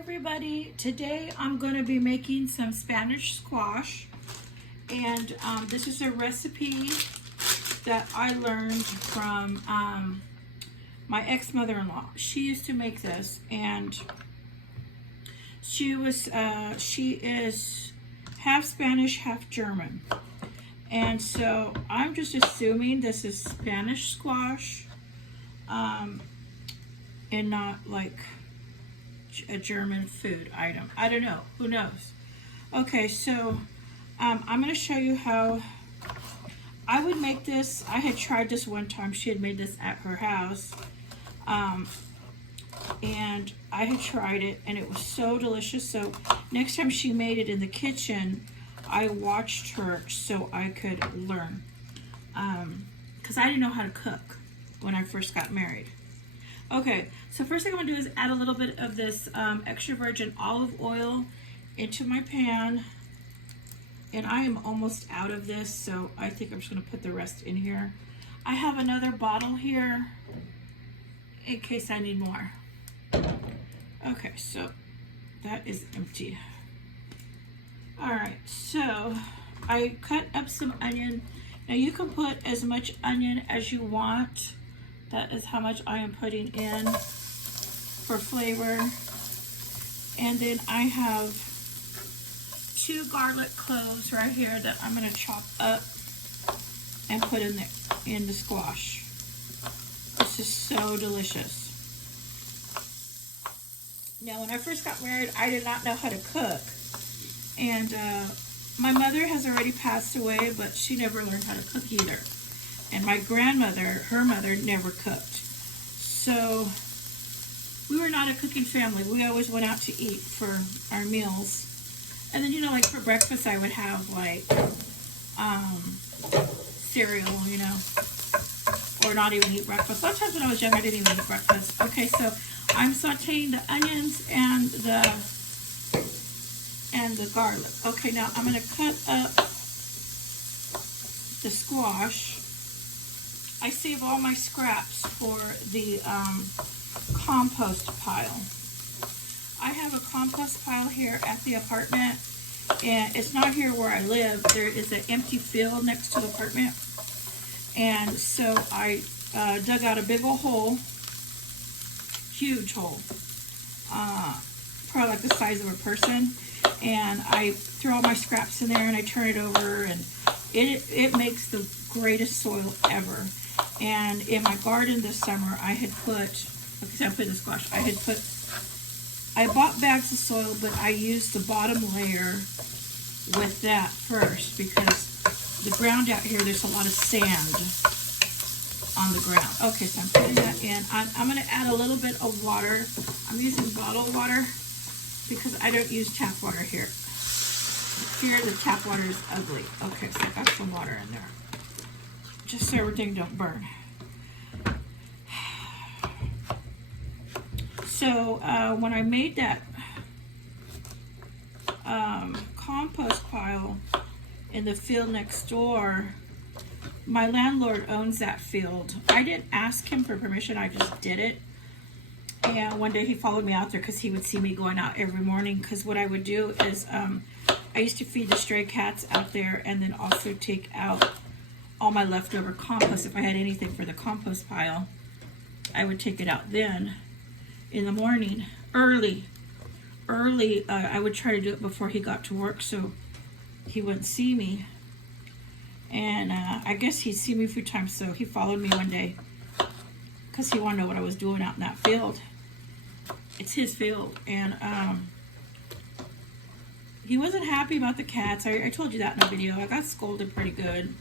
everybody. Today I'm going to be making some Spanish squash, and this is a recipe that I learned from my ex-mother-in-law. She used to make this, and she is half Spanish, half German, and so I'm just assuming this is Spanish squash and not like a German food item. I don't know, who knows. Okay, so I'm going to show you how I would make this. I had tried this one time. She had made this at her house, and I had tried it, and it was so delicious. So next time she made it in the kitchen, I watched her so I could learn, because I didn't know how to cook when I first got married. Okay, so first thing I'm gonna do is add a little bit of this extra virgin olive oil into my pan. And I am almost out of this, so I think I'm just gonna put the rest in here. I have another bottle here in case I need more. Okay, so that is empty. All right, so I cut up some onion. Now you can put as much onion as you want. That is how much I am putting in for flavor. And then I have 2 garlic cloves right here that I'm going to chop up and put in the squash. This is so delicious. Now, when I first got married, I did not know how to cook. And my mother has already passed away, but she never learned how to cook either. And my grandmother, her mother, never cooked. So we were not a cooking family. We always went out to eat for our meals. And then, you know, like for breakfast, I would have like cereal, you know, or not even eat breakfast. Sometimes when I was young, I didn't even eat breakfast. Okay, so I'm sauteing the onions and the garlic. Okay, now I'm going to cut up the squash. I save all my scraps for the compost pile. I have a compost pile here at the apartment, and it's not here where I live. There is an empty field next to the apartment, and so I dug out a big old hole, huge hole, probably like the size of a person, and I throw all my scraps in there and I turn it over, and it makes the greatest soil ever. And in my garden this summer, I had put, because I put the squash, I bought bags of soil, but I used the bottom layer with that first, because the ground out here, there's a lot of sand on the ground. Okay, so I'm putting that in. I'm going to add a little bit of water. I'm using bottled water because I don't use tap water here. Here, the tap water is ugly. Okay, so I got some water in there, just so everything don't burn. So when I made that compost pile in the field next door, my landlord owns that field. I didn't ask him for permission, I just did it. And one day he followed me out there because he would see me going out every morning, because what I would do is I used to feed the stray cats out there, and then also take out all my leftover compost. If I had anything for the compost pile, I would take it out then in the morning, early. I would try to do it before he got to work so he wouldn't see me. And I guess he'd see me a few times, so he followed me one day because he wanted to know what I was doing out in that field. It's his field, and he wasn't happy about the cats. I told you that in a video. I got scolded pretty good.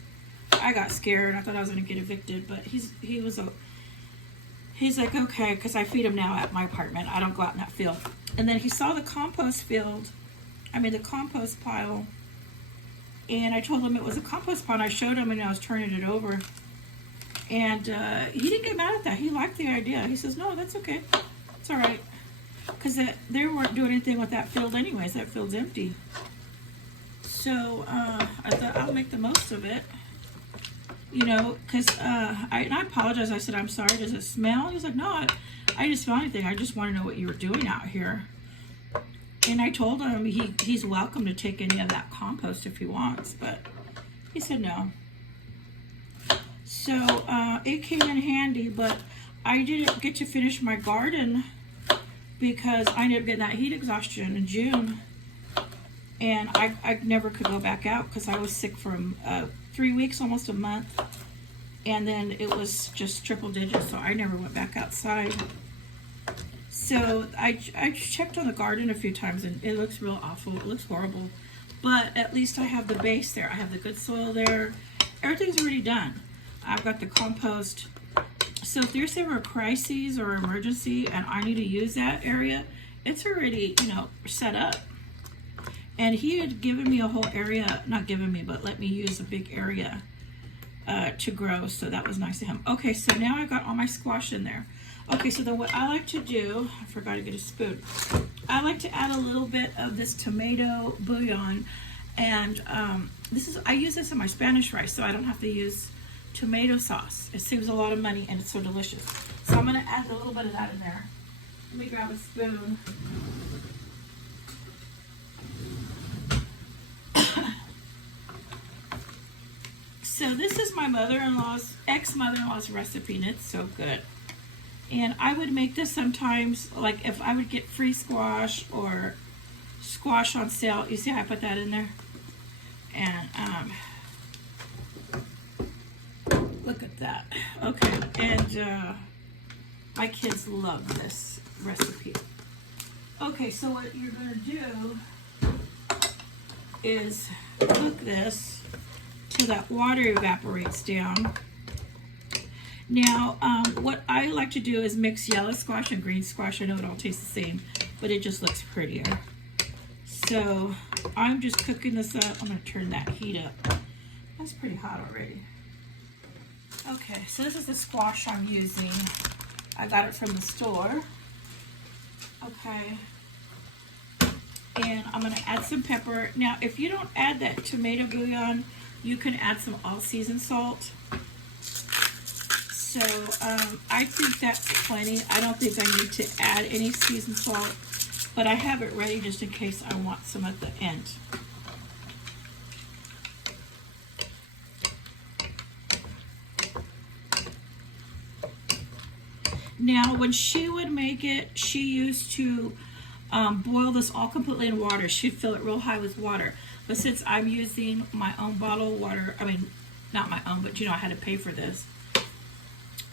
I got scared. I thought I was going to get evicted, but he's like, okay, because I feed him now at my apartment. I don't go out in that field. And then he saw the compost pile, and I told him it was a compost pile, and I showed him, and I was turning it over. And he didn't get mad at that. He liked the idea. He says, no, that's okay. It's all right. Because they weren't doing anything with that field anyways. That field's empty. So I thought I'll make the most of it. You know, because I apologized. I said, I'm sorry, does it smell? He was like, no, I didn't smell anything. I just want to know what you were doing out here. And I told him he's welcome to take any of that compost if he wants, but he said no. So it came in handy, but I didn't get to finish my garden because I ended up getting that heat exhaustion in June. And I never could go back out because I was sick for 3 weeks, almost a month. And then it was just triple digits, so I never went back outside. So I checked on the garden a few times, and it looks real awful. It looks horrible. But at least I have the base there. I have the good soil there. Everything's already done. I've got the compost. So if there's ever a crisis or emergency and I need to use that area, it's already, set up. And he had given me a whole area, not given me, but let me use a big area to grow. So that was nice of him. Okay, so now I got all my squash in there. Okay, so then what I like to do, I forgot to get a spoon. I like to add a little bit of this tomato bouillon. And I use this in my Spanish rice, so I don't have to use tomato sauce. It saves a lot of money and it's so delicious. So I'm gonna add a little bit of that in there. Let me grab a spoon. So this is my ex-mother-in-law's recipe, and it's so good. And I would make this sometimes, like if I would get free squash or squash on sale. You see how I put that in there? And look at that. Okay, and my kids love this recipe. Okay, so what you're gonna do is cook this till that water evaporates down. Now, what I like to do is mix yellow squash and green squash. I know it all tastes the same, but it just looks prettier. So I'm just cooking this up. I'm gonna turn that heat up. That's pretty hot already. Okay, so this is the squash I'm using. I got it from the store. Okay. And I'm gonna add some pepper. Now, if you don't add that tomato bouillon, you can add some all-season salt. So I think that's plenty. I don't think I need to add any seasoned salt, but I have it ready just in case I want some at the end. Now, when she would make it, she used to boil this all completely in water. She'd fill it real high with water. But since I'm using my own bottled water, I mean, not my own, but I had to pay for this.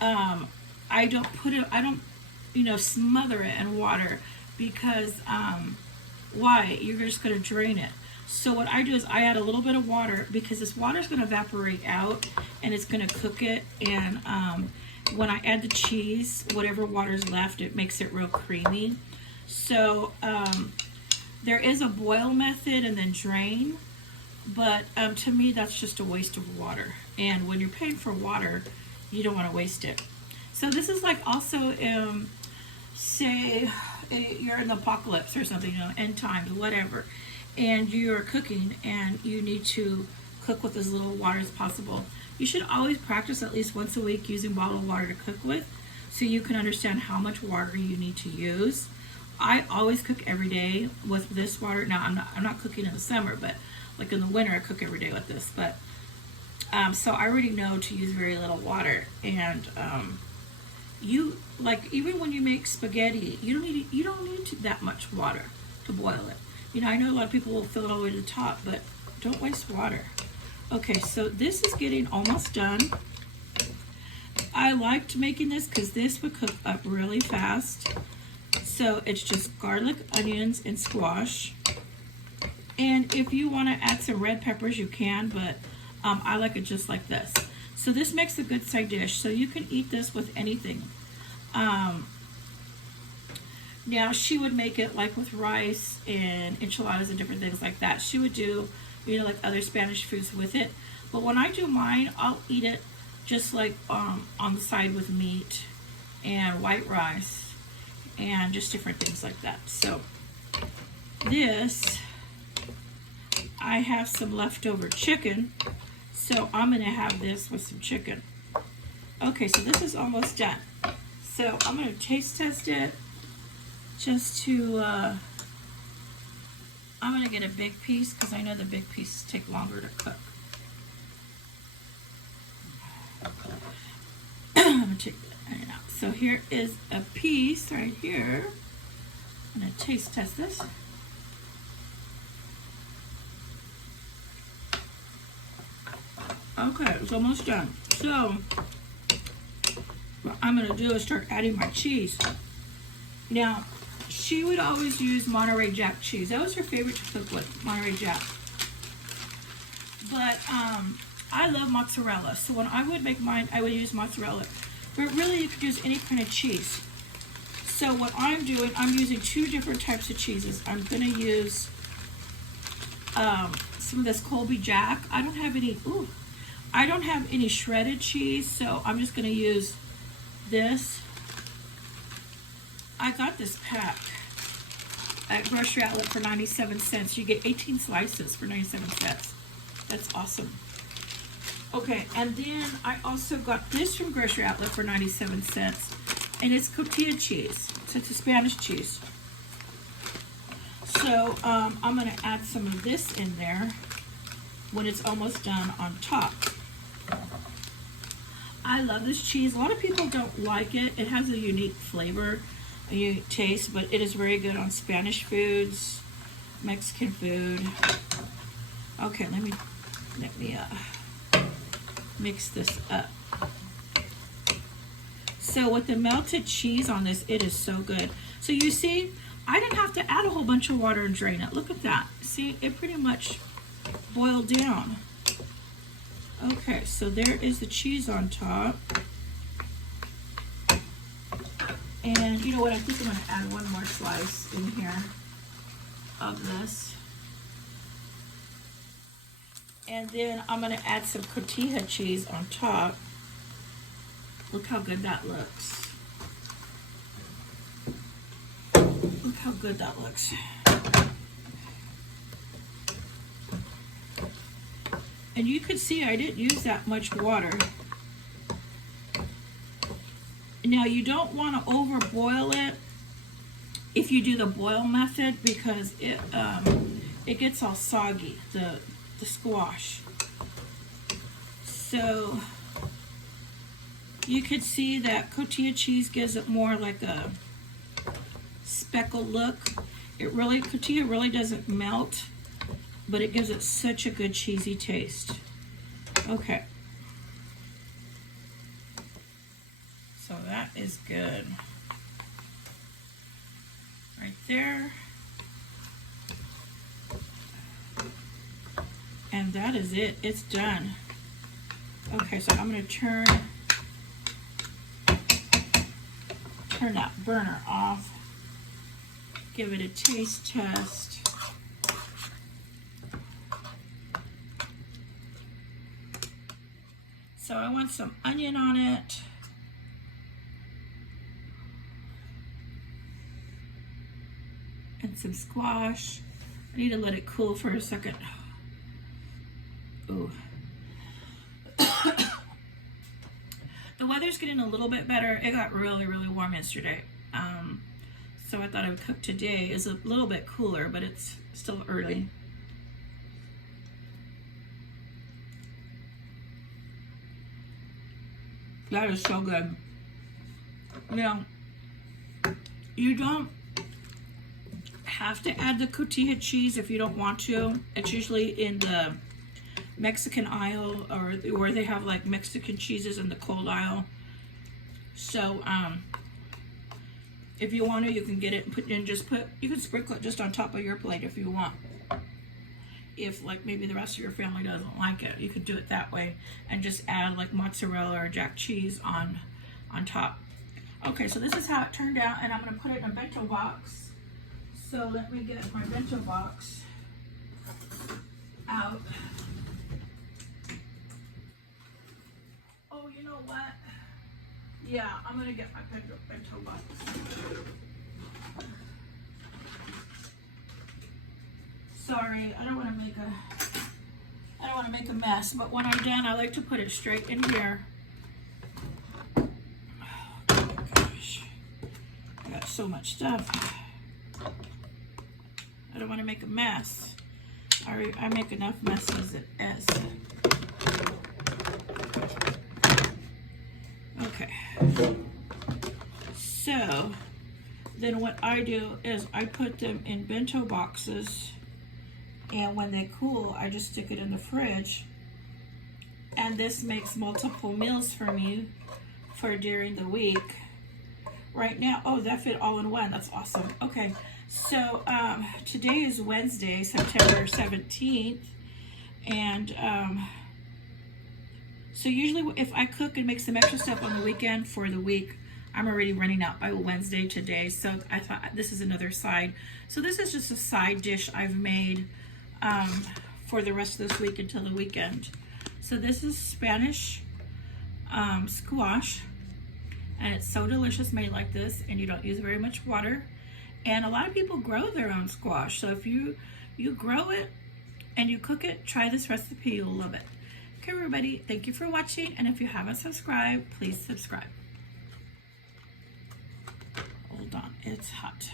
I don't smother it in water because, why? You're just going to drain it. So what I do is I add a little bit of water because this water is going to evaporate out and it's going to cook it. And when I add the cheese, whatever water's left, it makes it real creamy. So there is a boil method and then drain, but to me that's just a waste of water. And when you're paying for water, you don't want to waste it. So this is like also, say you're in the apocalypse or something, end times, whatever, and you're cooking and you need to cook with as little water as possible. You should always practice at least once a week using bottled water to cook with, so you can understand how much water you need to use. I always cook every day with this water. Now I'm not cooking in the summer, but like in the winter I cook every day with this. But so I already know to use very little water. And you, like, even when you make spaghetti, you don't need that much water to boil it. I know a lot of people will fill it all the way to the top, but don't waste water. Okay, so this is getting almost done. I liked making this because this would cook up really fast. So it's just garlic, onions, and squash. And if you want to add some red peppers, you can, but I like it just like this. So this makes a good side dish. So you can eat this with anything. Now she would make it like with rice and enchiladas and different things like that. She would do, like other Spanish foods with it. But when I do mine, I'll eat it just like on the side with meat and white rice and just different things like that. So this, I have some leftover chicken, so I'm gonna have this with some chicken. Okay, so this is almost done. So I'm gonna taste test it just to I'm gonna get a big piece because I know the big pieces take longer to cook. I'm gonna take that out. So here is a piece right here. I'm gonna taste test this. Okay, it's almost done. So what I'm gonna do is start adding my cheese. Now, she would always use Monterey Jack cheese. That was her favorite to cook with, Monterey Jack. But I love mozzarella. So when I would make mine, I would use mozzarella. But really, you could use any kind of cheese. So what I'm doing, I'm using 2 different types of cheeses. I'm gonna use some of this Colby Jack. I don't have any shredded cheese, so I'm just gonna use this. I got this pack at Grocery Outlet for 97 cents. You get 18 slices for 97 cents. That's awesome. Okay, and then I also got this from Grocery Outlet for 97 cents. And it's Cotija cheese. So it's a Spanish cheese. So I'm going to add some of this in there when it's almost done on top. I love this cheese. A lot of people don't like it. It has a unique flavor, a unique taste, but it is very good on Spanish foods, Mexican food. Okay, let me mix this up. So with the melted cheese on this, it is so good. So you see, I didn't have to add a whole bunch of water and drain it. Look at that. See, it pretty much boiled down. Okay, so there is the cheese on top. And you know what? I think I'm going to add one more slice in here of this. And then I'm going to add some Cotija cheese on top. Look how good that looks. Look how good that looks. And you could see I didn't use that much water. Now you don't want to over boil it if you do the boil method, because it gets all soggy, the squash. So you could see that Cotija cheese gives it more like a speckled look. Cotija really doesn't melt, but it gives it such a good cheesy taste. Okay. So that is good. Right there. And that is it. It's done. Okay, so I'm going to turn that burner off. Give it a taste test. So I want some onion on it. And some squash. I need to let it cool for a second. Ooh. The weather's getting a little bit better. It got really, really warm yesterday. So I thought I would cook today. It's a little bit cooler, but it's still early. That is so good. Now, you don't have to add the Cotija cheese if you don't want to. It's usually in the Mexican aisle, or where they have like Mexican cheeses in the cold aisle. So if you want to, you can get it and you can sprinkle it just on top of your plate if you want. If like maybe the rest of your family doesn't like it, you could do it that way and just add like mozzarella or jack cheese on top. Okay, so this is how it turned out, and I'm going to put it in a bento box. So let me get my bento box out. Oh, you know what? Yeah, I'm going to get my bento box. Sorry, I don't want to make a mess, but when I'm done, I like to put it straight in here. Oh, gosh. I got so much stuff. I don't want to make a mess. I make enough mess as it is. Okay. So then what I do is I put them in bento boxes, and when they cool, I just stick it in the fridge. And this makes multiple meals for me for during the week. Right now, oh, that fit all in one. That's awesome. Okay, so today is Wednesday, September 17th, and so usually if I cook and make some extra stuff on the weekend for the week, I'm already running out by Wednesday today, so I thought this is another side. So this is just a side dish I've made for the rest of this week until the weekend. So this is Spanish squash, and it's so delicious made like this, and you don't use very much water. And a lot of people grow their own squash, so if you grow it and you cook it, try this recipe, you'll love it. Okay, everybody, thank you for watching, and if you haven't subscribed, please subscribe. Hold on, it's hot.